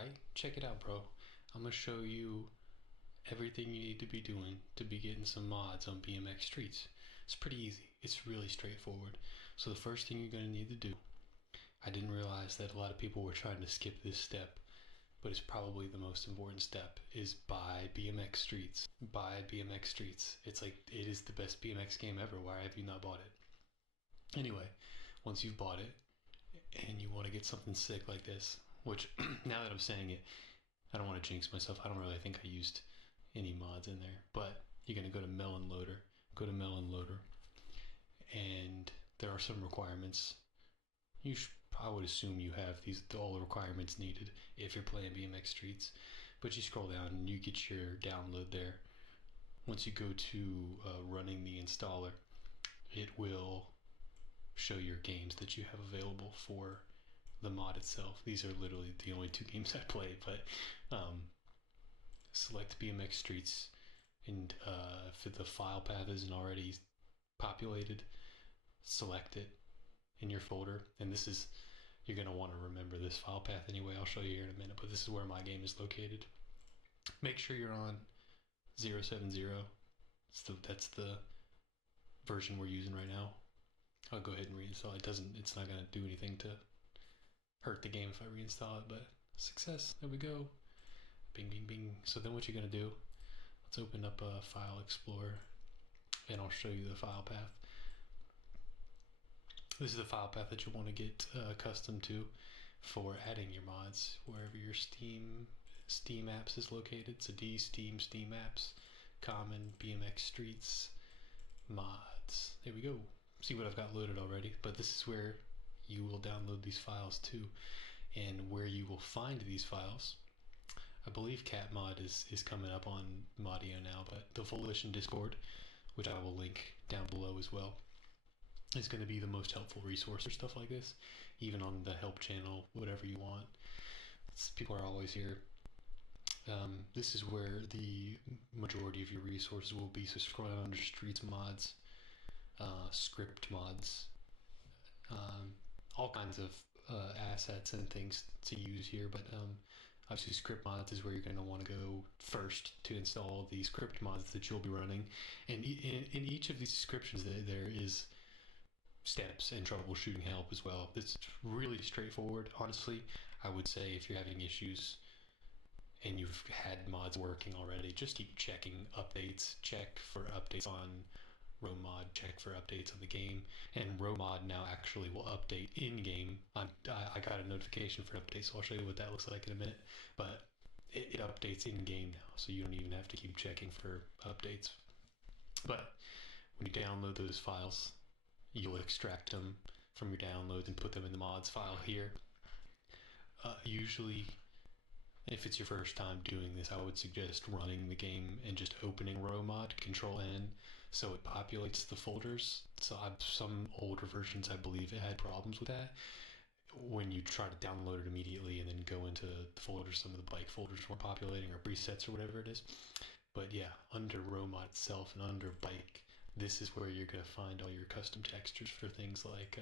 Alright, check it out, bro. I'm gonna show you everything you need to be doing to be getting some mods on BMX Streets. It's pretty easy. It's really straightforward. So the first thing you're gonna need to do, I didn't realize that a lot of people were trying to skip this step, but it's probably the most important step, is buy BMX Streets. Buy BMX Streets. It's like, it is the best BMX game ever. Why have you not bought it? Anyway, once you've bought it and you want to get something sick like this, which now that I'm saying it, I don't want to jinx myself. I don't really think I used any mods in there, but you're going to go to Melon Loader. Go to Melon Loader, and there are some requirements. I would assume you have all the requirements needed if you're playing BMX Streets, but you scroll down and you get your download there. Once you go to running the installer, it will show your games that you have available for the mod itself. These are literally the only two games I play, but select BMX Streets, and if the file path isn't already populated, select it in your folder. And this is, you're going to want to remember this file path anyway. I'll show you here in a minute, but this is where my game is located. Make sure you're on 070. That's the version we're using right now. I'll go ahead and reinstall. It's not going to do anything to hurt the game if I reinstall it, but success. There we go. Bing, bing, bing. So then what you're going to do, let's open up a File Explorer, and I'll show you the file path. This is the file path that you want to get accustomed to for adding your mods wherever your Steam apps is located. So Steam apps, common, BMX Streets, mods. There we go. See what I've got loaded already, but this is where you will download these files too, and where you will find these files. I believe Cat Mod is coming up on Modio now, but the Volition Discord, which I will link down below as well, is going to be the most helpful resource for stuff like this, even on the help channel, whatever you want. People are always here. This is where the majority of your resources will be, so scroll down under Streets Mods, script mods, all kinds of assets and things to use here, but obviously script mods is where you're going to want to go first to install the script mods that you'll be running. And in each of these descriptions there is steps and troubleshooting help as well. It's really straightforward. Honestly, I would say if you're having issues and you've had mods working already, just keep checking updates. Check for updates on RoMod, check for updates on the game, and RoMod now actually will update in-game. I got a notification for updates, so I'll show you what that looks like in a minute, but it updates in-game now, so you don't even have to keep checking for updates. But when you download those files, you'll extract them from your downloads and put them in the mods file here. Usually, if it's your first time doing this, I would suggest running the game and just opening RoMod, Control-N, so it populates the folders. So some older versions, I believe, it had problems with that. When you try to download it immediately and then go into the folders, some of the bike folders weren't populating, or presets or whatever it is. But yeah, under RoMod itself and under bike, this is where you're going to find all your custom textures for things like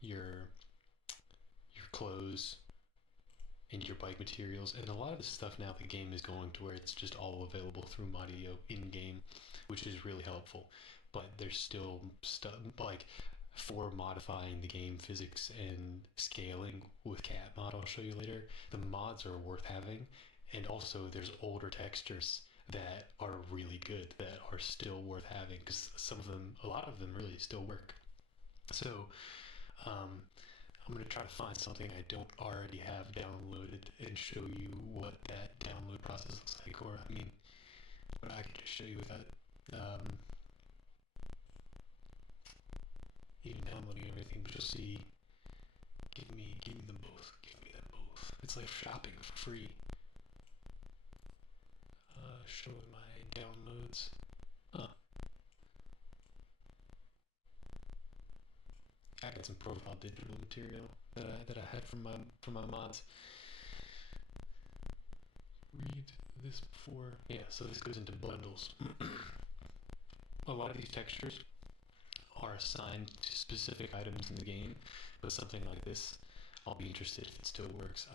your clothes and your bike materials. And a lot of this stuff now, the game is going to where it's just all available through Modio in-game, which is really helpful. But there's still stuff like for modifying the game physics and scaling with Cat Mod, I'll show you later. The mods are worth having, and also there's older textures that are really good that are still worth having, because a lot of them really still work. So I'm going to try to find something I don't already have downloaded and show you what that download process looks like, or I mean, what I could just show you without even downloading everything, but you'll see. Give me them both. Give me them both. It's like shopping for free. Showing my downloads. I got some profile digital material that I had from my mods. Read this before. Yeah, so this goes into bundles. A lot of these textures are assigned to specific items in the game, but something like this I'll be interested if it still works.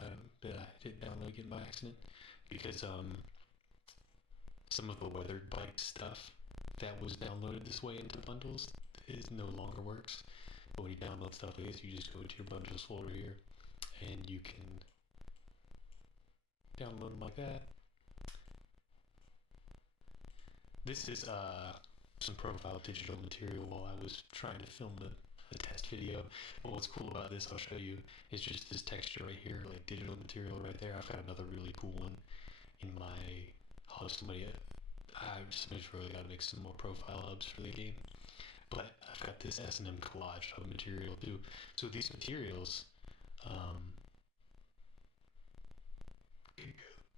But I did download it by accident because some of the weathered bike stuff that was downloaded this way into bundles is no longer works. But when you download stuff like this, you just go to your bundles folder here, and you can download them like that. This is some profile digital material while I was trying to film the test video. But what's cool about this, I'll show you, is just this texture right here, like digital material right there. I've got another really cool one in my hub. Somebody's really got to make some more profile hubs for the game. But I've got this S&M collage hub material too. So these materials,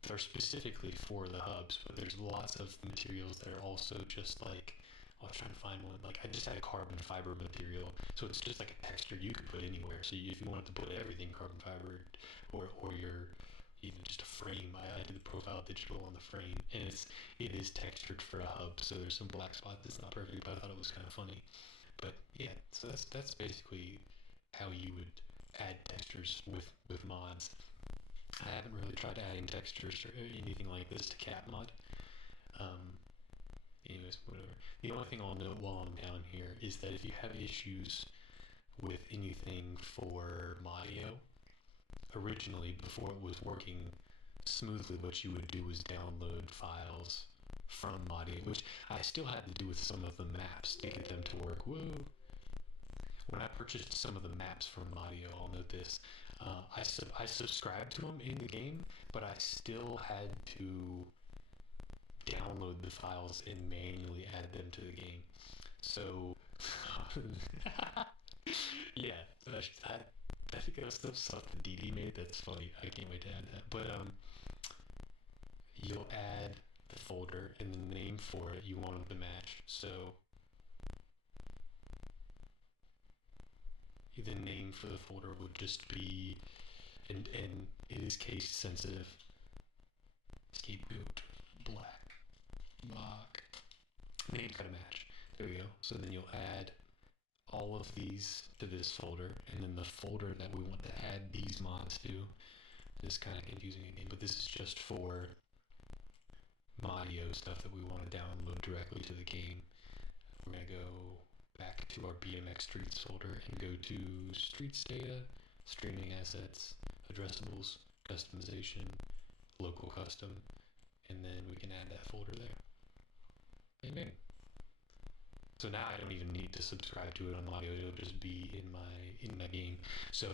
they're specifically for the hubs, but there's lots of materials that are also just like, I was trying to find one, like I just had a carbon fiber material, so it's just like a texture you could put anywhere. So if you wanted to put everything carbon fiber, or your even just a frame, I did the profile digital on the frame, and it is textured for a hub, so there's some black spots. It's not perfect, but I thought it was kind of funny. But yeah, so that's basically how you would add textures with mods. I haven't really tried adding textures or anything like this to cat mod. Anyways, whatever. The only thing I'll note while I'm down here is that if you have issues with anything for Modio, originally, before it was working smoothly, what you would do was download files from Modio, which I still had to do with some of the maps to get them to work. Whoa! When I purchased some of the maps from Modio, I'll note this, I subscribed to them in the game, but I still had to download the files and manually add them to the game. So, yeah, I think that was the stuff that DD made. That's funny. I can't wait to add that. But you'll add the folder and the name for it you want them to match. So the name for the folder would just be, and it is case sensitive, scapegoat black mock. Name's gotta match. There we go. So then you'll add all of these to this folder, and then the folder that we want to add these mods to. It's kind of confusing again, but this is just for Modio stuff that we want to download directly to the game. We're gonna go back to our BMX Streets folder and go to Streets Data, Streaming Assets, Addressables, Customization, Local Custom, and then we can add that folder there. Amen. So now I don't even need to subscribe to it on Audio, it'll just be in my game. So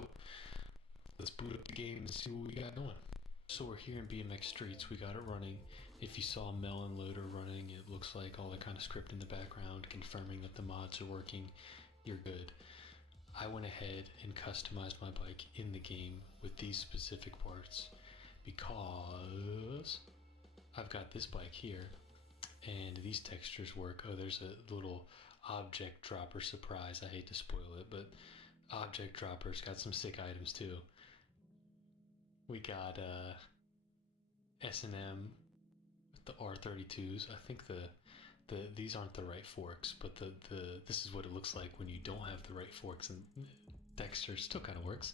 let's boot up the game and see what we got going. So we're here in BMX Streets, we got it running. If you saw Melon Loader running, it looks like all the kind of script in the background confirming that the mods are working. You're good. I went ahead and customized my bike in the game with these specific parts because I've got this bike here and these textures work. Oh, there's a little object dropper surprise. I hate to spoil it, but object dropper's got some sick items too. We got S&M with the R32s. I think these aren't the right forks, but this is what it looks like when you don't have the right forks, and texture still kind of works.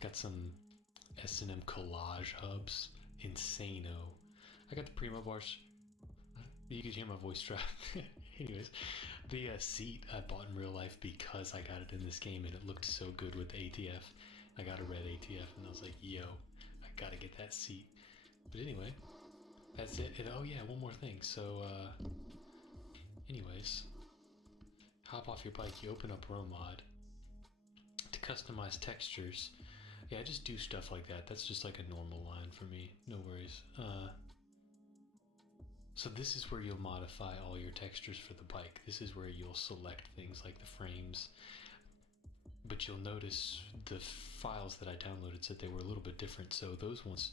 Got some S&M collage hubs. Insano. I got the Primo bars. You can hear my voice drop. Anyways, the seat I bought in real life because I got it in this game and it looked so good with ATF. I got a red ATF and I was like, yo, I gotta get that seat. But anyway, that's it. And oh yeah, one more thing. So anyways, hop off your bike, you open up Roam Mod to customize textures. Yeah, I just do stuff like that. That's just like a normal line for me. No worries. So this is where you'll modify all your textures for the bike. This is where you'll select things like the frames. But you'll notice the files that I downloaded said they were a little bit different. So those ones,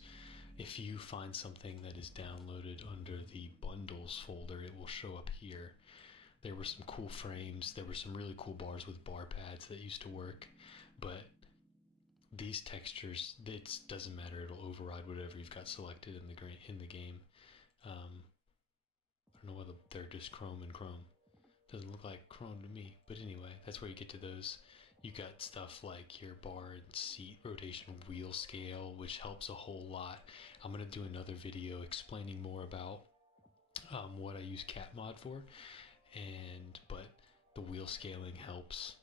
if you find something that is downloaded under the bundles folder, it will show up here. There were some cool frames. There were some really cool bars with bar pads that used to work. But these textures, it doesn't matter. It'll override whatever you've got selected in the game. I don't know whether they're just Chrome and Chrome. Doesn't look like Chrome to me. But anyway, that's where you get to those. You got stuff like your bar and seat rotation wheel scale, which helps a whole lot. I'm gonna do another video explaining more about what I use cat mod for, but the wheel scaling helps.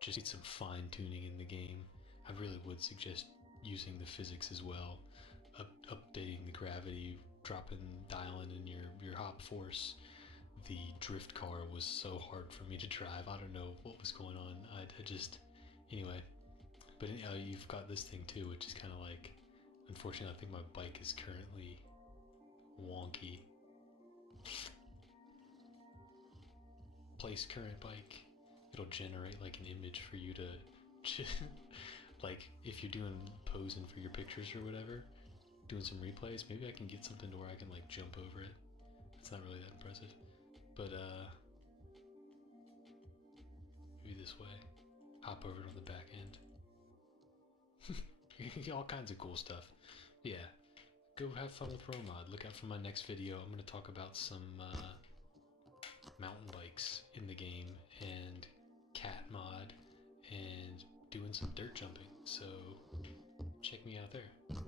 Just need some fine tuning in the game. I really would suggest using the physics as well, updating the gravity, dialing in your hop force. The drift car was so hard for me to drive. I don't know what was going on. I just, anyway. But you've got this thing too, which is kind of like, unfortunately, I think my bike is currently wonky. Place current bike. It'll generate like an image for you to, like if you're doing posing for your pictures or whatever, doing some replays, maybe I can get something to where I can like jump over it. It's not really that impressive. But maybe this way. Hop over it on the back end. You can get all kinds of cool stuff. Yeah. Go have fun with Pro Mod. Look out for my next video. I'm going to talk about some mountain bikes in the game and cat mod and doing some dirt jumping. So check me out there.